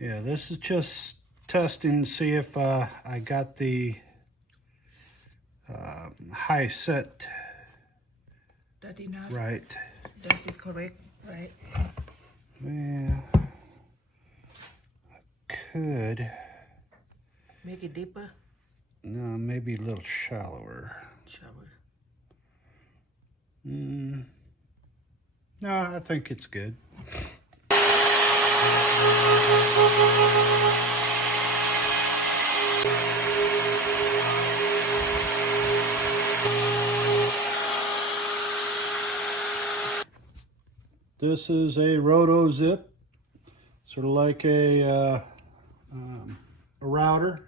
Yeah, this is just testing to see if I got the high set That enough? right. That is correct, right? Yeah, could. Make it deeper. No, maybe a little shallower. Shower. No, I think it's good. This is a Rotozip, sort of like a router.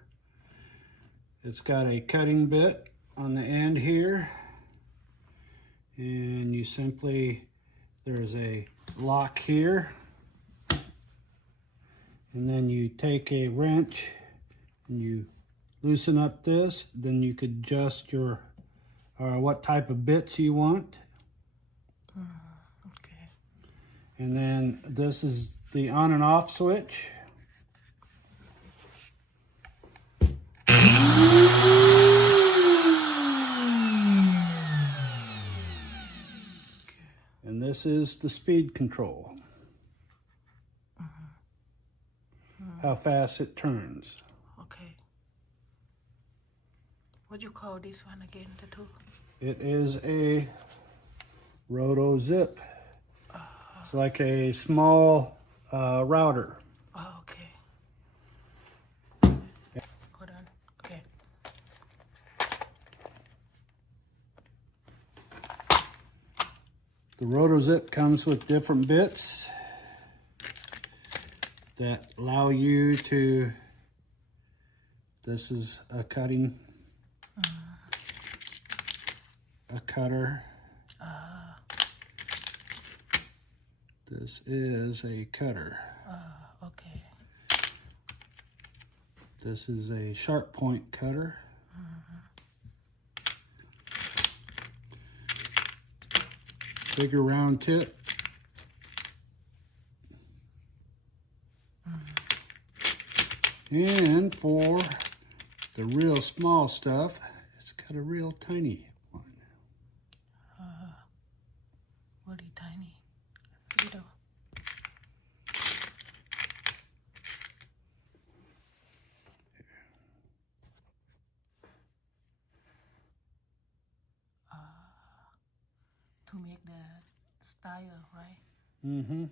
It's got a cutting bit on the end here, and you simply, there's a lock here, and then you take a wrench and you loosen up this, then you could adjust your what type of bits you want. Okay. And then this is the on and off switch. And this is the speed control. How fast it turns. Okay. What do you call this one again, the tool? It is a Rotozip. It's like a small router. Oh, okay. Hold on. Okay. The Rotozip comes with different bits that allow you to, this is a cutting, a cutter. This is a cutter. Okay. This is a sharp point cutter. Bigger round tip. And for the real small stuff, it's got a real tiny one. Really tiny. Little. To make the style, right? Mm-hmm.